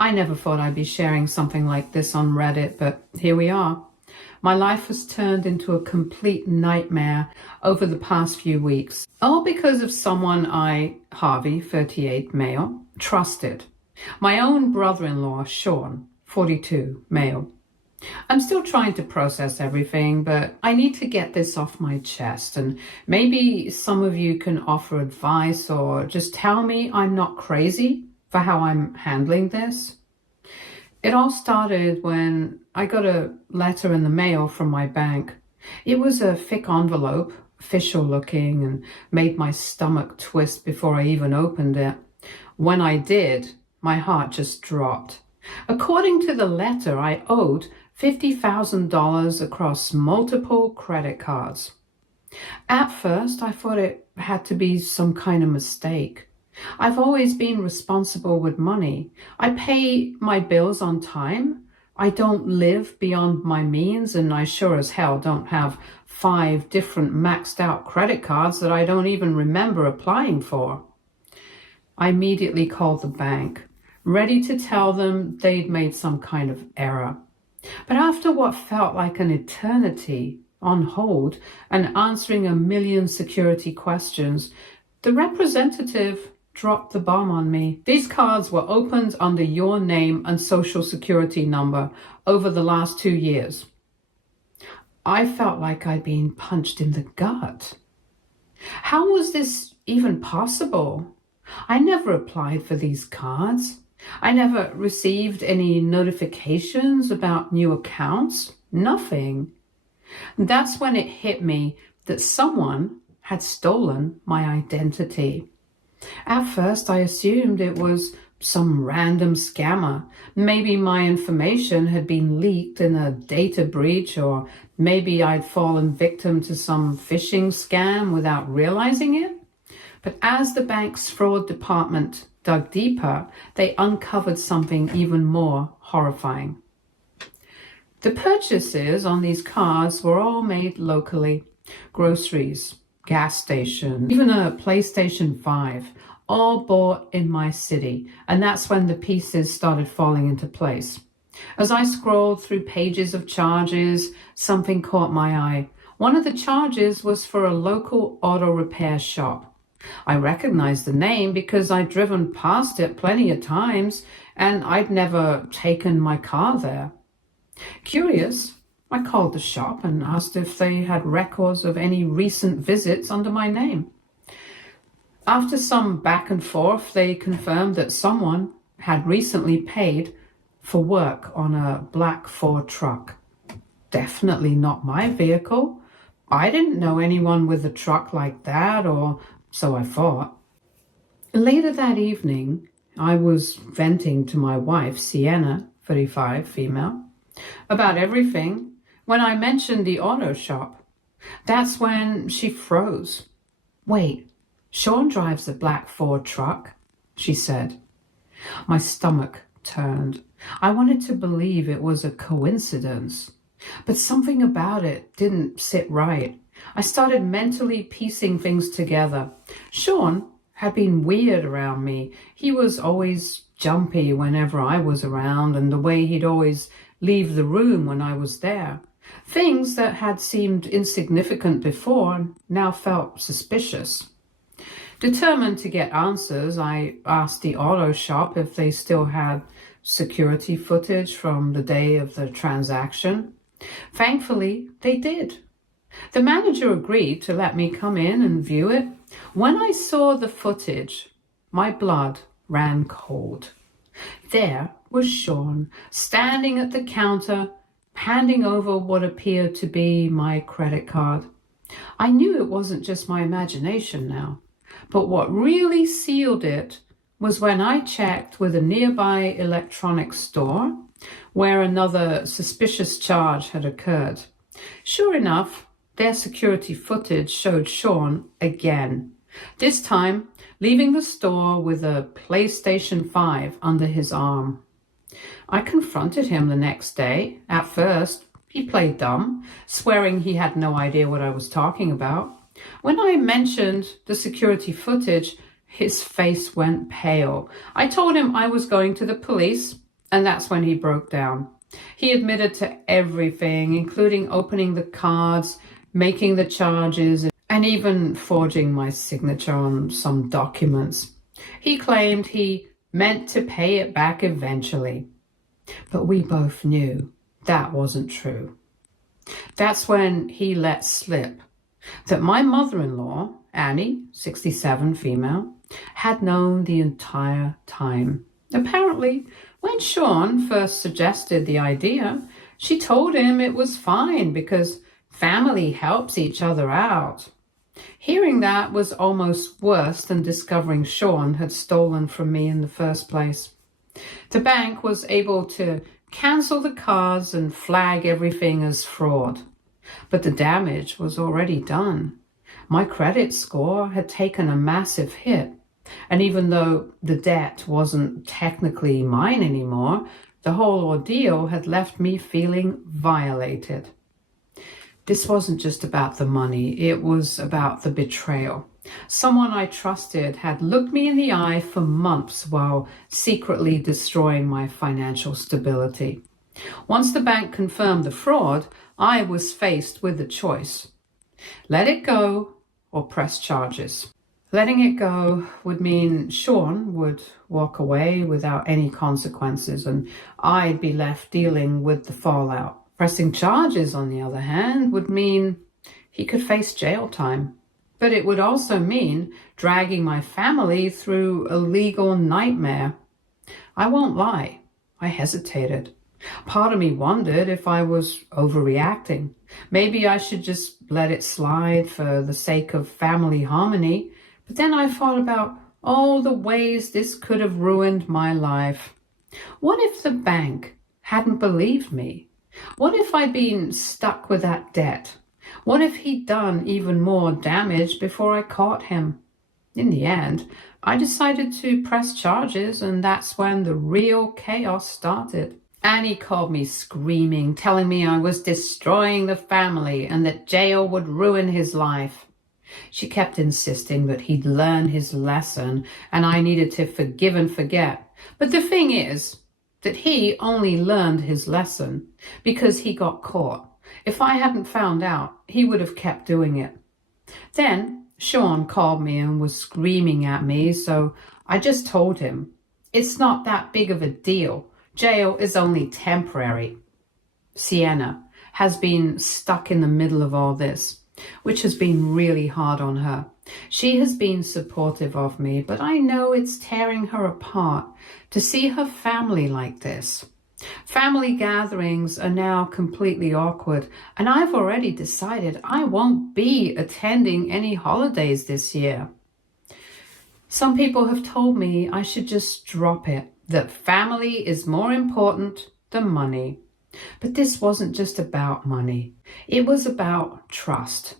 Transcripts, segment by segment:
I never thought I'd be sharing something like this on Reddit, but here we are. My life has turned into a complete nightmare over the past few weeks, all because of someone Harvey, 38, male, trusted. My own brother-in-law, Sean, 42, male. I'm still trying to process everything, but I need to get this off my chest, and maybe some of you can offer advice or just tell me I'm not crazy for how I'm handling this. It all started when I got a letter in the mail from my bank. It was a thick envelope, official looking, and made my stomach twist before I even opened it. When I did, my heart just dropped. According to the letter, I owed $50,000 across multiple credit cards. At first, I thought it had to be some kind of mistake. I've always been responsible with money. I pay my bills on time. I don't live beyond my means, and I sure as hell don't have 5 different maxed out credit cards that I don't even remember applying for. I immediately called the bank, ready to tell them they'd made some kind of error. But after what felt like an eternity on hold and answering a million security questions, the representative dropped the bomb on me. These cards were opened under your name and social security number over the last 2 years. I felt like I'd been punched in the gut. How was this even possible? I never applied for these cards. I never received any notifications about new accounts. Nothing. That's when it hit me that someone had stolen my identity. At first, I assumed it was some random scammer. Maybe my information had been leaked in a data breach, or maybe I'd fallen victim to some phishing scam without realizing it. But as the bank's fraud department dug deeper, they uncovered something even more horrifying. The purchases on these cards were all made locally. Groceries, gas station, even a PlayStation 5, all bought in my city. And that's when the pieces started falling into place. As I scrolled through pages of charges, something caught my eye. One of the charges was for a local auto repair shop. I recognized the name because I'd driven past it plenty of times, and I'd never taken my car there. Curious, I called the shop and asked if they had records of any recent visits under my name. After some back and forth, they confirmed that someone had recently paid for work on a black Ford truck. Definitely not my vehicle. I didn't know anyone with a truck like that, or so I thought. Later that evening, I was venting to my wife, Sienna, 35, female, about everything when I mentioned the auto shop. That's when she froze. "Wait, Sean drives a black Ford truck," she said. My stomach turned. I wanted to believe it was a coincidence, but something about it didn't sit right. I started mentally piecing things together. Sean had been weird around me. He was always jumpy whenever I was around, and the way he'd always leave the room when I was there. Things that had seemed insignificant before now felt suspicious. Determined to get answers, I asked the auto shop if they still had security footage from the day of the transaction. Thankfully, they did. The manager agreed to let me come in and view it. When I saw the footage, my blood ran cold. There was Sean, standing at the counter, handing over what appeared to be my credit card. I knew it wasn't just my imagination now, but what really sealed it was when I checked with a nearby electronics store where another suspicious charge had occurred. Sure enough, their security footage showed Sean again, this time leaving the store with a PlayStation 5 under his arm. I confronted him the next day. At first, he played dumb, swearing he had no idea what I was talking about. When I mentioned the security footage, his face went pale. I told him I was going to the police And that's when he broke down. He admitted to everything, including opening the cards, making the charges, and even forging my signature on some documents. He claimed he meant to pay it back eventually. But we both knew that wasn't true. That's when he let slip that my mother-in-law, Annie, 67, female, had known the entire time. Apparently, when Sean first suggested the idea, she told him it was fine because family helps each other out. Hearing that was almost worse than discovering Sean had stolen from me in the first place. The bank was able to cancel the cards and flag everything as fraud. But the damage was already done. My credit score had taken a massive hit. And even though the debt wasn't technically mine anymore, the whole ordeal had left me feeling violated. This wasn't just about the money, it was about the betrayal. Someone I trusted had looked me in the eye for months while secretly destroying my financial stability. Once the bank confirmed the fraud, I was faced with a choice. Let it go or press charges. Letting it go would mean Sean would walk away without any consequences and I'd be left dealing with the fallout. Pressing charges, on the other hand, would mean he could face jail time. But it would also mean dragging my family through a legal nightmare. I won't lie, I hesitated. Part of me wondered if I was overreacting. Maybe I should just let it slide for the sake of family harmony. But then I thought about all the ways this could have ruined my life. What if the bank hadn't believed me? What if I'd been stuck with that debt? What if he'd done even more damage before I caught him? In the end, I decided to press charges, and that's when the real chaos started. Annie called me screaming, telling me I was destroying the family and that jail would ruin his life. She kept insisting that he'd learned his lesson and I needed to forgive and forget. But the thing is that he only learned his lesson because he got caught. If I hadn't found out, he would have kept doing it. Then Sean called me and was screaming at me, so I just told him, it's not that big of a deal. Jail is only temporary. Sienna has been stuck in the middle of all this, which has been really hard on her. She has been supportive of me, but I know it's tearing her apart to see her family like this. Family gatherings are now completely awkward, and I've already decided I won't be attending any holidays this year. Some people have told me I should just drop it, that family is more important than money. But this wasn't just about money. It was about trust.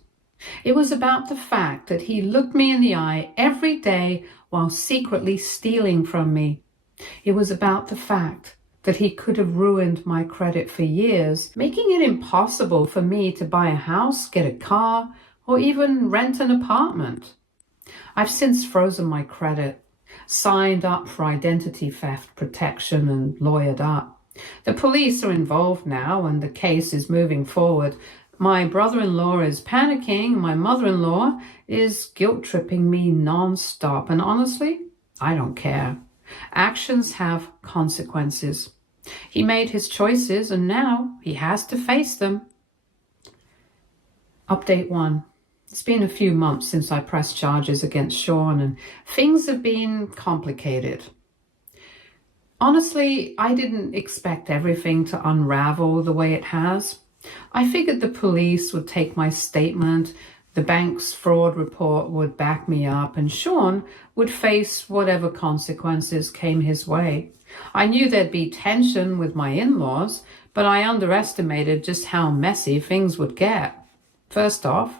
It was about the fact that he looked me in the eye every day while secretly stealing from me. It was about the fact that he could have ruined my credit for years, making it impossible for me to buy a house, get a car, or even rent an apartment. I've since frozen my credit, signed up for identity theft protection, and lawyered up. The police are involved now and the case is moving forward. My brother-in-law is panicking. My mother-in-law is guilt-tripping me non-stop. And honestly, I don't care. Actions have consequences. He made his choices and now he has to face them. Update 1. It's been a few months since I pressed charges against Sean and things have been complicated. Honestly, I didn't expect everything to unravel the way it has. I figured the police would take my statement, the bank's fraud report would back me up, and Sean would face whatever consequences came his way. I knew there'd be tension with my in-laws, but I underestimated just how messy things would get. First off,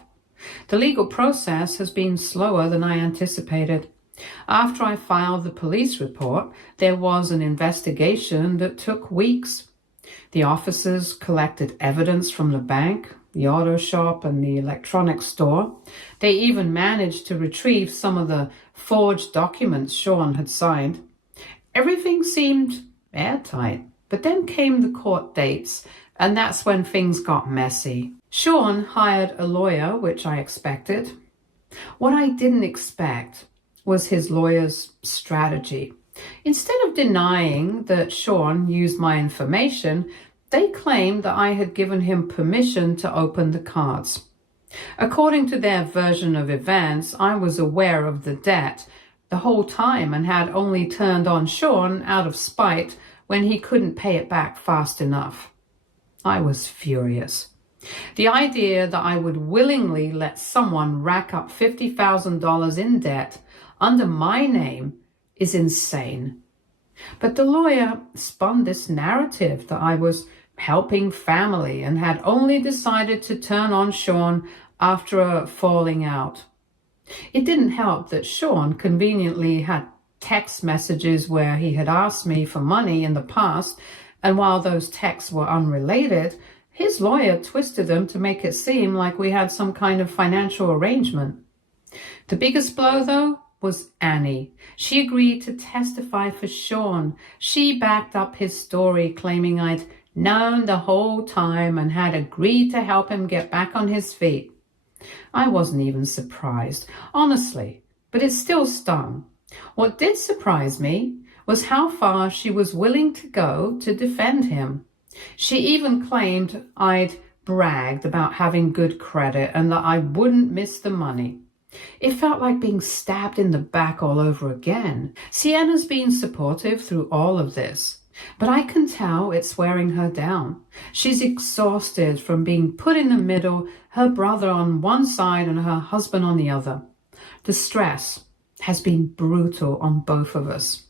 the legal process has been slower than I anticipated. After I filed the police report, there was an investigation that took weeks. The officers collected evidence from the bank, the auto shop, and the electronics store. They even managed to retrieve some of the forged documents Sean had signed. Everything seemed airtight. But then came the court dates, and that's when things got messy. Sean hired a lawyer, which I expected. What I didn't expect was his lawyer's strategy. Instead of denying that Sean used my information, they claimed that I had given him permission to open the cards. According to their version of events, I was aware of the debt the whole time and had only turned on Sean out of spite when he couldn't pay it back fast enough. I was furious. The idea that I would willingly let someone rack up $50,000 in debt under my name is insane. But the lawyer spun this narrative that I was helping family and had only decided to turn on Sean after a falling out. It didn't help that Sean conveniently had text messages where he had asked me for money in the past, and while those texts were unrelated, his lawyer twisted them to make it seem like we had some kind of financial arrangement. The biggest blow, though, was Annie. She agreed to testify for Sean. She backed up his story, claiming I'd known the whole time and had agreed to help him get back on his feet. I wasn't even surprised, honestly, but it still stung. What did surprise me was how far she was willing to go to defend him. She even claimed I'd bragged about having good credit and that I wouldn't miss the money. It felt like being stabbed in the back all over again. Sienna's been supportive through all of this, but I can tell it's wearing her down. She's exhausted from being put in the middle, her brother on one side and her husband on the other. The stress has been brutal on both of us.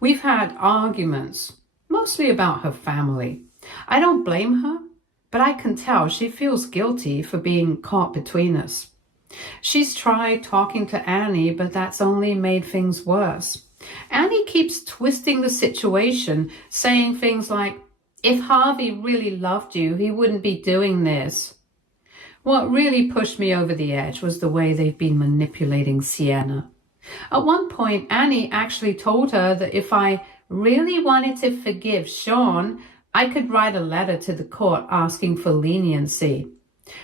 We've had arguments, mostly about her family. I don't blame her, but I can tell she feels guilty for being caught between us. She's tried talking to Annie, but that's only made things worse. Annie keeps twisting the situation, saying things like, if Harvey really loved you, he wouldn't be doing this. What really pushed me over the edge was the way they've been manipulating Sienna. At one point, Annie actually told her that if I really wanted to forgive Sean, I could write a letter to the court asking for leniency.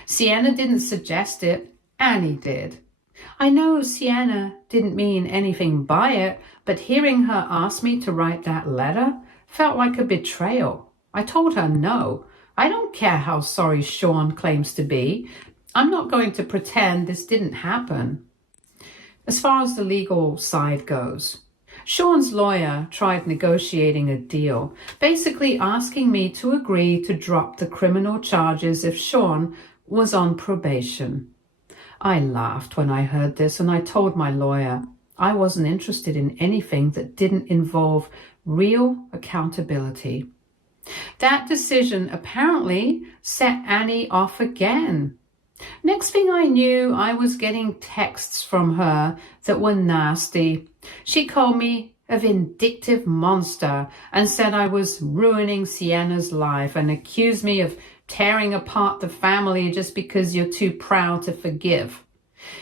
Sienna didn't suggest it, Annie did. I know Sienna didn't mean anything by it, but hearing her ask me to write that letter felt like a betrayal. I told her no. I don't care how sorry Sean claims to be. I'm not going to pretend this didn't happen. As far as the legal side goes, Sean's lawyer tried negotiating a deal, basically asking me to agree to drop the criminal charges if Sean was on probation. I laughed when I heard this, and I told my lawyer I wasn't interested in anything that didn't involve real accountability. That decision apparently set Annie off again. Next thing I knew, I was getting texts from her that were nasty. She called me a vindictive monster and said I was ruining Sienna's life and accused me of tearing apart the family just because you're too proud to forgive.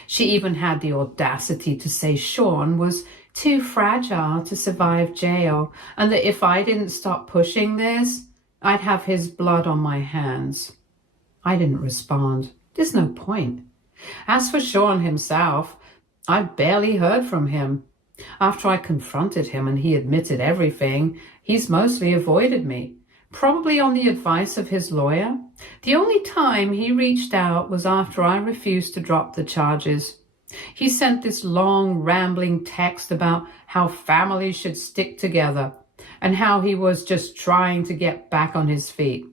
She even had the audacity to say Sean was too fragile to survive jail and that if I didn't stop pushing this, I'd have his blood on my hands. I didn't respond. There's no point. As for Sean himself, I barely heard from him. After I confronted him and he admitted everything, he's mostly avoided me, probably on the advice of his lawyer. The only time he reached out was after I refused to drop the charges. He sent this long, rambling text about how families should stick together and how he was just trying to get back on his feet.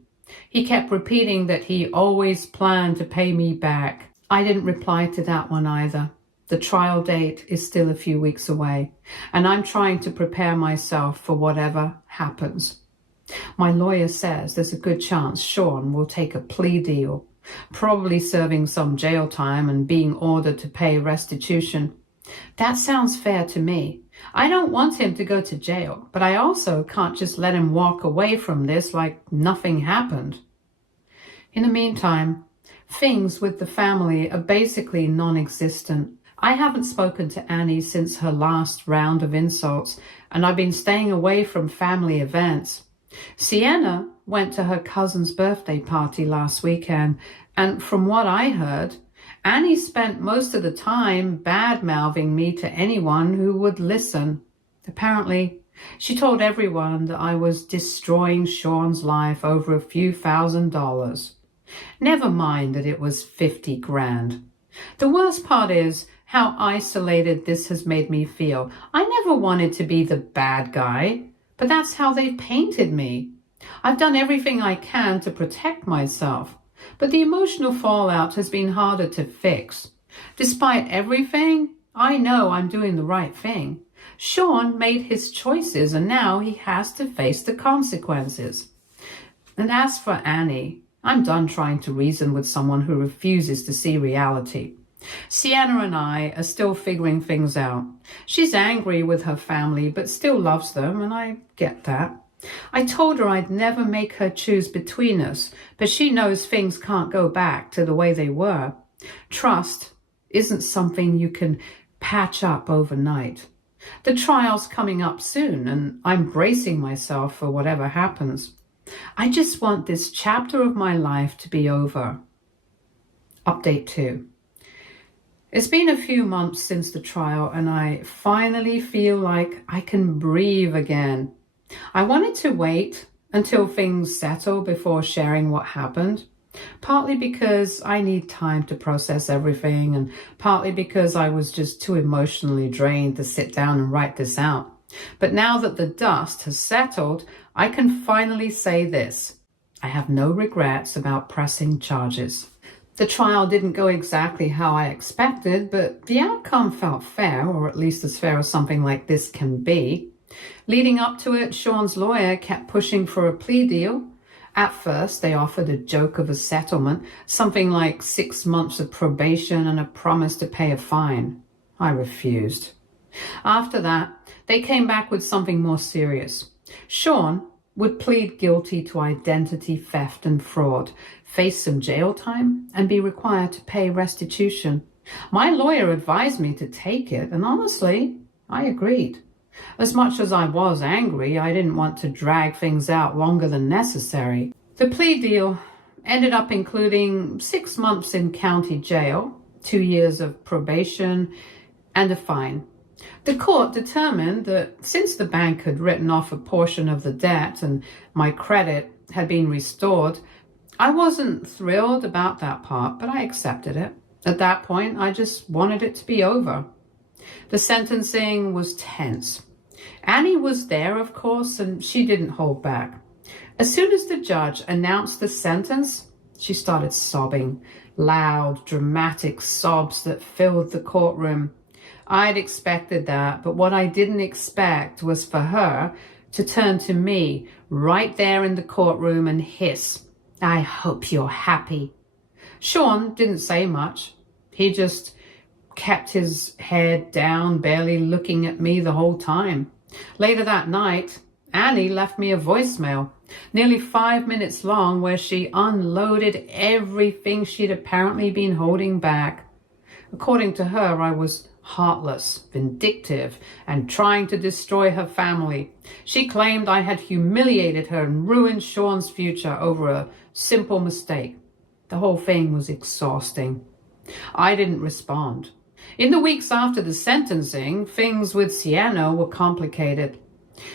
He kept repeating that he always planned to pay me back. I didn't reply to that one either. The trial date is still a few weeks away, and I'm trying to prepare myself for whatever happens. My lawyer says there's a good chance Sean will take a plea deal, probably serving some jail time and being ordered to pay restitution. That sounds fair to me. I don't want him to go to jail, but I also can't just let him walk away from this like nothing happened. In the meantime, things with the family are basically non-existent. I haven't spoken to Annie since her last round of insults, and I've been staying away from family events. Sienna went to her cousin's birthday party last weekend, and from what I heard, Annie spent most of the time bad-mouthing me to anyone who would listen. Apparently, she told everyone that I was destroying Sean's life over a few $1,000s. Never mind that it was 50 grand. The worst part is how isolated this has made me feel. I never wanted to be the bad guy, but that's how they've painted me. I've done everything I can to protect myself, but the emotional fallout has been harder to fix. Despite everything, I know I'm doing the right thing. Sean made his choices, and now he has to face the consequences. And as for Annie, I'm done trying to reason with someone who refuses to see reality. Sienna and I are still figuring things out. She's angry with her family, but still loves them, and I get that. I told her I'd never make her choose between us, but she knows things can't go back to the way they were. Trust isn't something you can patch up overnight. The trial's coming up soon, and I'm bracing myself for whatever happens. I just want this chapter of my life to be over. Update 2. It's been a few months since the trial, and I finally feel like I can breathe again. I wanted to wait until things settle before sharing what happened, partly because I need time to process everything, and partly because I was just too emotionally drained to sit down and write this out. But now that the dust has settled, I can finally say this. I have no regrets about pressing charges. The trial didn't go exactly how I expected, but the outcome felt fair, or at least as fair as something like this can be. Leading up to it, Sean's lawyer kept pushing for a plea deal. At first, they offered a joke of a settlement, something like 6 months of probation and a promise to pay a fine. I refused. After that, they came back with something more serious. Sean would plead guilty to identity theft and fraud, face some jail time, and be required to pay restitution. My lawyer advised me to take it, and honestly, I agreed. As much as I was angry, I didn't want to drag things out longer than necessary. The plea deal ended up including 6 months in county jail, 2 years of probation, and a fine. The court determined that since the bank had written off a portion of the debt and my credit had been restored, I wasn't thrilled about that part, but I accepted it. At that point, I just wanted it to be over. The sentencing was tense. Annie was there, of course, and she didn't hold back. As soon as the judge announced the sentence, she started sobbing, loud, dramatic sobs that filled the courtroom. I'd expected that, but what I didn't expect was for her to turn to me right there in the courtroom and hiss, "I hope you're happy." Sean didn't say much. He just kept his head down, barely looking at me the whole time. Later that night, Annie left me a voicemail, nearly 5 minutes long, where she unloaded everything she'd apparently been holding back. According to her, I was heartless, vindictive, and trying to destroy her family. She claimed I had humiliated her and ruined Sean's future over a simple mistake. The whole thing was exhausting. I didn't respond. In the weeks after the sentencing, things with Sienna were complicated.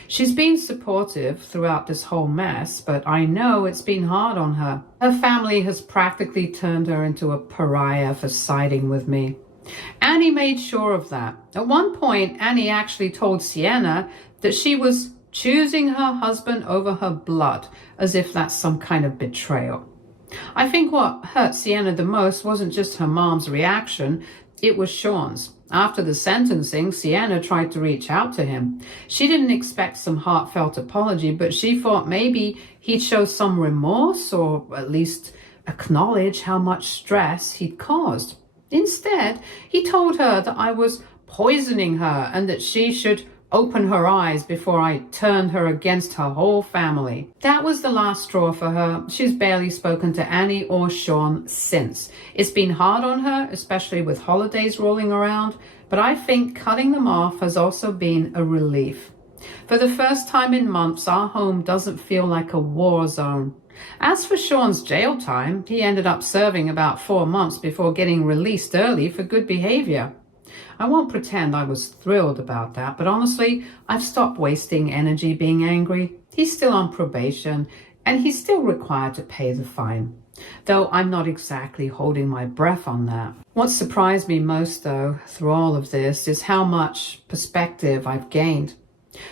She's been supportive throughout this whole mess, but I know it's been hard on her. Her family has practically turned her into a pariah for siding with me. Annie made sure of that. At one point, Annie actually told Sienna that she was choosing her husband over her blood, as if that's some kind of betrayal. I think what hurt Sienna the most wasn't just her mom's reaction, it was Sean's. After the sentencing, Sienna tried to reach out to him. She didn't expect some heartfelt apology, but she thought maybe he'd show some remorse or at least acknowledge how much stress he'd caused. Instead, he told her that I was poisoning her and that she should open her eyes before I turned her against her whole family. That was the last straw for her. She's barely spoken to Annie or Sean since. It's been hard on her, especially with holidays rolling around, but I think cutting them off has also been a relief. For the first time in months, our home doesn't feel like a war zone. As for Sean's jail time, he ended up serving about 4 months before getting released early for good behavior. I won't pretend I was thrilled about that, but honestly, I've stopped wasting energy being angry. He's still on probation, and he's still required to pay the fine, though I'm not exactly holding my breath on that. What surprised me most, though, through all of this is how much perspective I've gained.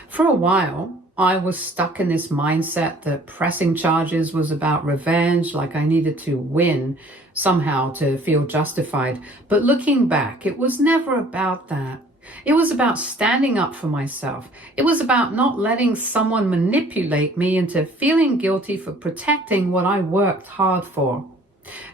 For a while, I was stuck in this mindset that pressing charges was about revenge, like I needed to win somehow to feel justified. But looking back, it was never about that. It was about standing up for myself. It was about not letting someone manipulate me into feeling guilty for protecting what I worked hard for.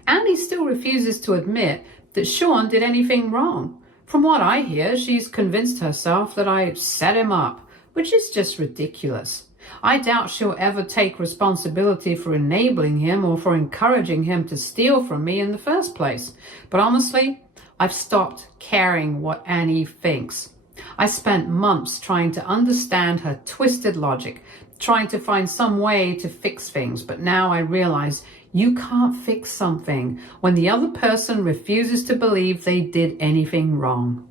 Annie still refuses to admit that Sean did anything wrong. From what I hear, she's convinced herself that I set him up, which is just ridiculous. I doubt she'll ever take responsibility for enabling him or for encouraging him to steal from me in the first place. But honestly, I've stopped caring what Annie thinks. I spent months trying to understand her twisted logic, trying to find some way to fix things, but now I realize you can't fix something when the other person refuses to believe they did anything wrong.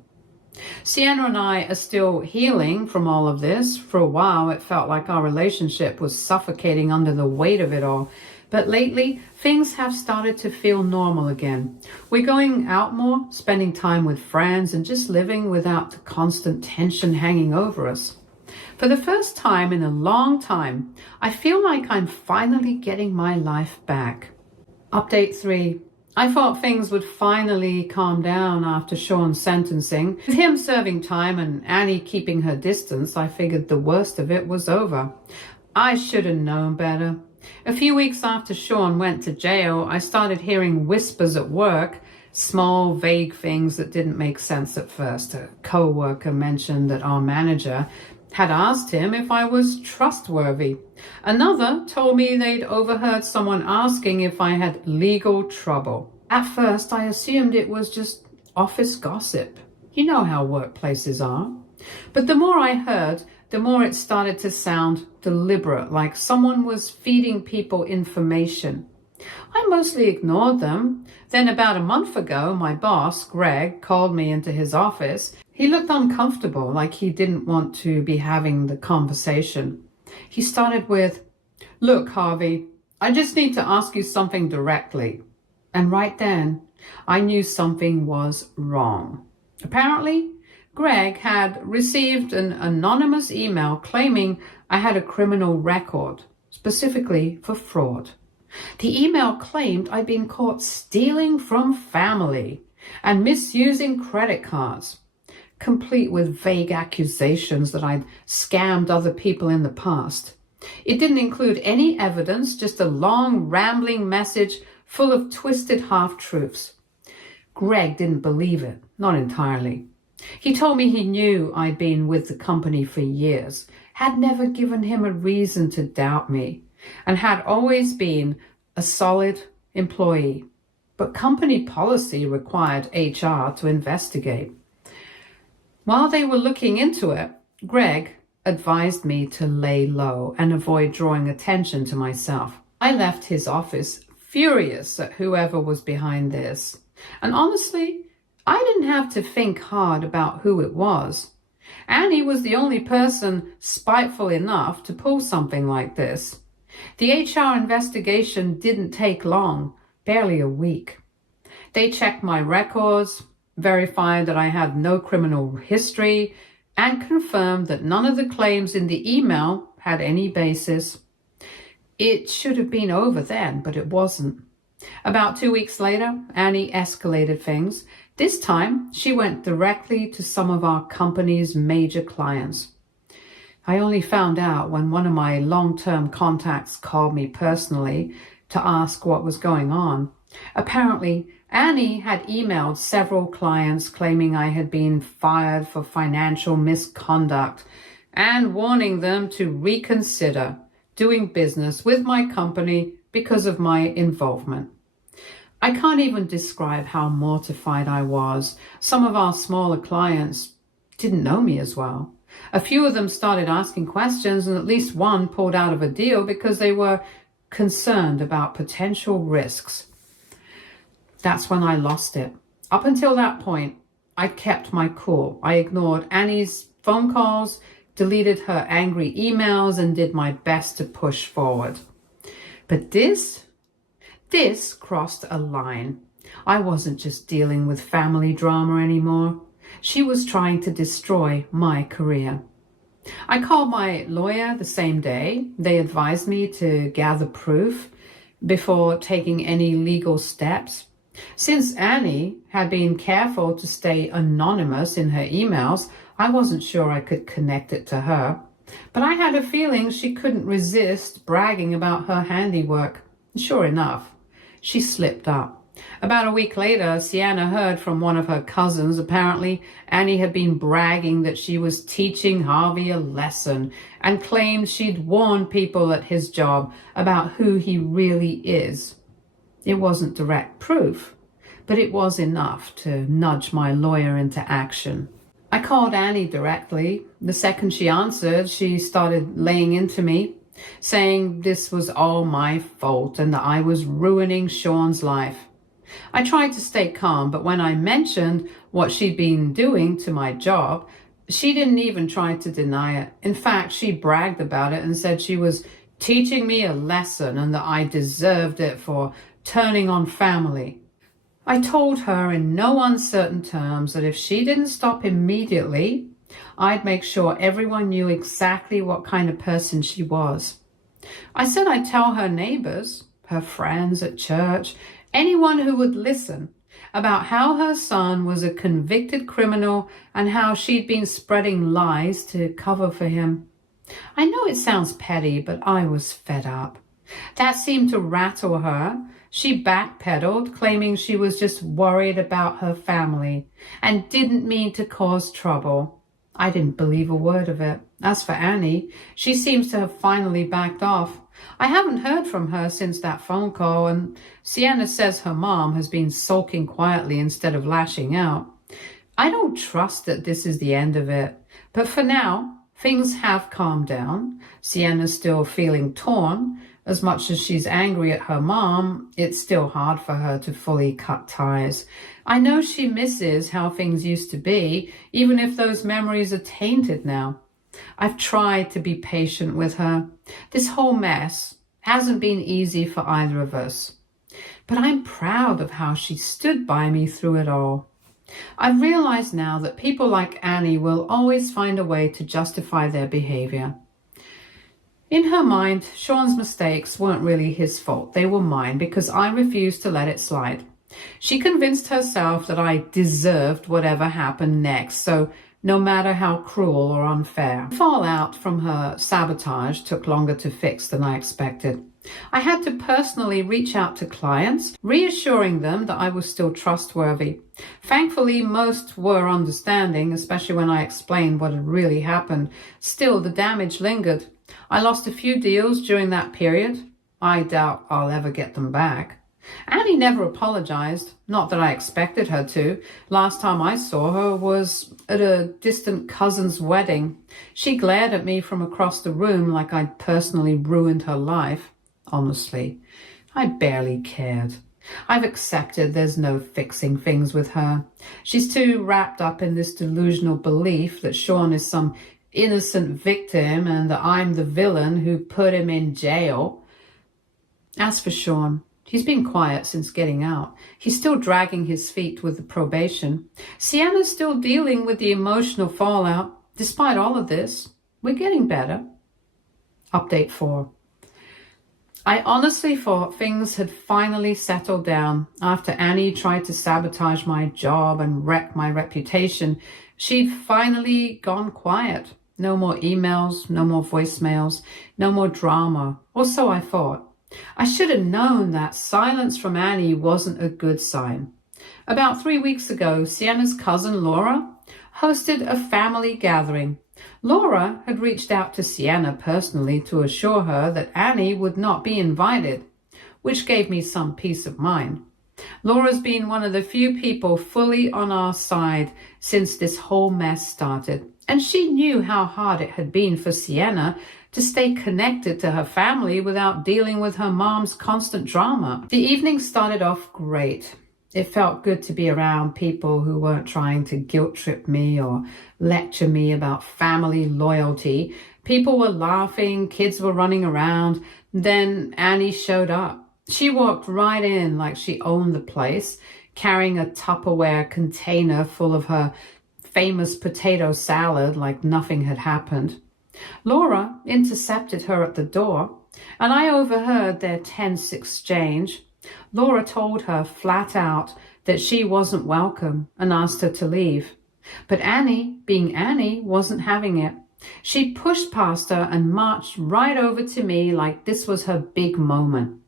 Sienna and I are still healing from all of this. For a while, it felt like our relationship was suffocating under the weight of it all. But lately, things have started to feel normal again. We're going out more, spending time with friends, and just living without the constant tension hanging over us. For the first time in a long time, I feel like I'm finally getting my life back. Update 3. I thought things would finally calm down after Sean's sentencing. With him serving time and Annie keeping her distance, I figured the worst of it was over. I should have known better. A few weeks after Sean went to jail, I started hearing whispers at work, small, vague things that didn't make sense at first. A co-worker mentioned that our manager had asked him if I was trustworthy. Another told me they'd overheard someone asking if I had legal trouble. At first, I assumed it was just office gossip. You know how workplaces are. But the more I heard, the more it started to sound deliberate, like someone was feeding people information. I mostly ignored them. Then about a month ago, my boss, Greg, called me into his office. He looked uncomfortable, like he didn't want to be having the conversation. He started with, "Look, Harvey, I just need to ask you something directly." And right then, I knew something was wrong. Apparently, Greg had received an anonymous email claiming I had a criminal record, specifically for fraud. The email claimed I'd been caught stealing from family and misusing credit cards, complete with vague accusations that I'd scammed other people in the past. It didn't include any evidence, just a long, rambling message full of twisted half-truths. Greg didn't believe it, not entirely. He told me he knew I'd been with the company for years, had never given him a reason to doubt me, and had always been a solid employee. But company policy required HR to investigate. While they were looking into it, Greg advised me to lay low and avoid drawing attention to myself. I left his office furious at whoever was behind this. And honestly, I didn't have to think hard about who it was. Annie was the only person spiteful enough to pull something like this. The HR investigation didn't take long, barely a week. They checked my records, verified that I had no criminal history, and confirmed that none of the claims in the email had any basis. It should have been over then, but it wasn't. About 2 weeks later, Annie escalated things. This time, she went directly to some of our company's major clients. I only found out when one of my long-term contacts called me personally to ask what was going on. Apparently, Annie had emailed several clients claiming I had been fired for financial misconduct and warning them to reconsider doing business with my company because of my involvement. I can't even describe how mortified I was. Some of our smaller clients didn't know me as well. A few of them started asking questions, and at least one pulled out of a deal because they were concerned about potential risks. That's when I lost it. Up until that point, I kept my cool. I ignored Annie's phone calls, deleted her angry emails, and did my best to push forward. But this crossed a line. I wasn't just dealing with family drama anymore. She was trying to destroy my career. I called my lawyer the same day. They advised me to gather proof before taking any legal steps. Since Annie had been careful to stay anonymous in her emails, I wasn't sure I could connect it to her. But I had a feeling she couldn't resist bragging about her handiwork. Sure enough, she slipped up. About a week later, Sienna heard from one of her cousins. Apparently, Annie had been bragging that she was teaching Harvey a lesson and claimed she'd warned people at his job about who he really is. It wasn't direct proof, but it was enough to nudge my lawyer into action. I called Annie directly. The second she answered, she started laying into me, saying this was all my fault and that I was ruining Sean's life. I tried to stay calm, but when I mentioned what she'd been doing to my job, she didn't even try to deny it. In fact, she bragged about it and said she was teaching me a lesson and that I deserved it for turning on family. I told her in no uncertain terms that if she didn't stop immediately, I'd make sure everyone knew exactly what kind of person she was. I said I'd tell her neighbors, her friends at church, anyone who would listen, about how her son was a convicted criminal and how she'd been spreading lies to cover for him. I know it sounds petty, but I was fed up. That seemed to rattle her. She backpedaled, claiming she was just worried about her family and didn't mean to cause trouble. I didn't believe a word of it. As for Annie, she seems to have finally backed off. I haven't heard from her since that phone call, and Sienna says her mom has been sulking quietly instead of lashing out. I don't trust that this is the end of it, but for now, things have calmed down. Sienna's still feeling torn. As much as she's angry at her mom, it's still hard for her to fully cut ties. I know she misses how things used to be, even if those memories are tainted now. I've tried to be patient with her. This whole mess hasn't been easy for either of us. But I'm proud of how she stood by me through it all. I've realized now that people like Annie will always find a way to justify their behavior. In her mind, Sean's mistakes weren't really his fault. They were mine because I refused to let it slide. She convinced herself that I deserved whatever happened next, so no matter how cruel or unfair. The fallout from her sabotage took longer to fix than I expected. I had to personally reach out to clients, reassuring them that I was still trustworthy. Thankfully, most were understanding, especially when I explained what had really happened. Still, the damage lingered. I lost a few deals during that period. I doubt I'll ever get them back. Annie never apologized, not that I expected her to. Last time I saw her was at a distant cousin's wedding. She glared at me from across the room like I'd personally ruined her life. Honestly, I barely cared. I've accepted there's no fixing things with her. She's too wrapped up in this delusional belief that Sean is some innocent victim and that I'm the villain who put him in jail. As for Sean, he's been quiet since getting out. He's still dragging his feet with the probation. Sienna's still dealing with the emotional fallout. Despite all of this, we're getting better. Update 4. I honestly thought things had finally settled down after Annie tried to sabotage my job and wreck my reputation. She'd finally gone quiet. No more emails, no more voicemails, no more drama, or so I thought. I should have known that silence from Annie wasn't a good sign. About 3 weeks ago, Sienna's cousin Laura hosted a family gathering. Laura had reached out to Sienna personally to assure her that Annie would not be invited, which gave me some peace of mind. Laura's been one of the few people fully on our side since this whole mess started, and she knew how hard it had been for Sienna to stay connected to her family without dealing with her mom's constant drama. The evening started off great. It felt good to be around people who weren't trying to guilt trip me or lecture me about family loyalty. People were laughing, kids were running around. Then Annie showed up. She walked right in like she owned the place, carrying a Tupperware container full of her famous potato salad like nothing had happened. Laura intercepted her at the door, and I overheard their tense exchange. Laura told her flat out that she wasn't welcome and asked her to leave. But Annie, being Annie, wasn't having it. She pushed past her and marched right over to me like this was her big moment.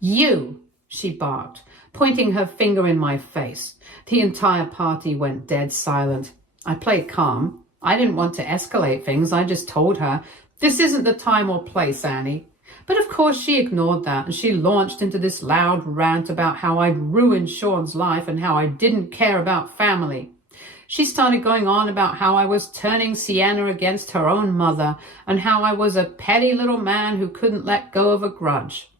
"You!" she barked, pointing her finger in my face. The entire party went dead silent. I played calm. I didn't want to escalate things. I just told her, "This isn't the time or place, Annie." But of course she ignored that, and she launched into this loud rant about how I'd ruined Sean's life and how I didn't care about family. She started going on about how I was turning Sienna against her own mother and how I was a petty little man who couldn't let go of a grudge.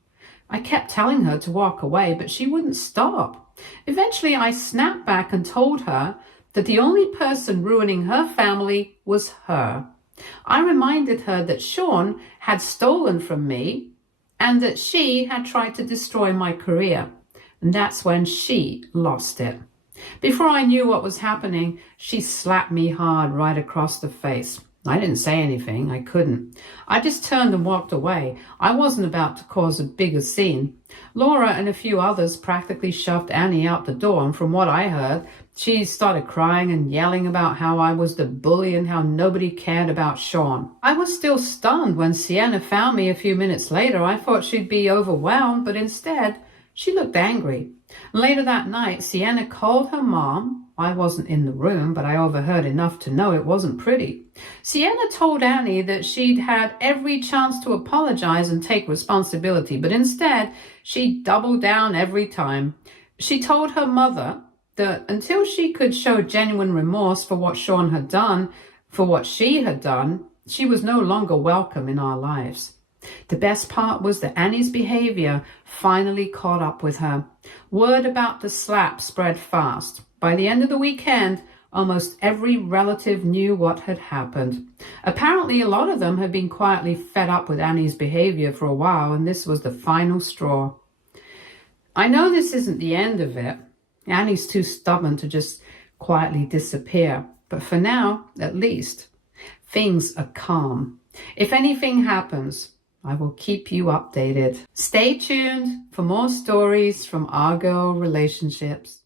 I kept telling her to walk away, but she wouldn't stop. Eventually I snapped back and told her that the only person ruining her family was her. I reminded her that Sean had stolen from me and that she had tried to destroy my career. And that's when she lost it. Before I knew what was happening, she slapped me hard right across the face. I didn't say anything. I couldn't. I just turned and walked away. I wasn't about to cause a bigger scene. Laura and a few others practically shoved Annie out the door, and from what I heard, she started crying and yelling about how I was the bully and how nobody cared about Sean. I was still stunned when Sienna found me a few minutes later. I thought she'd be overwhelmed, but instead, she looked angry. Later that night, Sienna called her mom. I wasn't in the room, but I overheard enough to know it wasn't pretty. Sienna told Annie that she'd had every chance to apologize and take responsibility, but instead, she doubled down every time. She told her mother that until she could show genuine remorse for what Sean had done, for what she had done, she was no longer welcome in our lives. The best part was that Annie's behavior finally caught up with her. Word about the slap spread fast. By the end of the weekend, almost every relative knew what had happened. Apparently, a lot of them had been quietly fed up with Annie's behavior for a while, and this was the final straw. I know this isn't the end of it. Annie's too stubborn to just quietly disappear. But for now, at least, things are calm. If anything happens, I will keep you updated. Stay tuned for more stories from our girl relationships.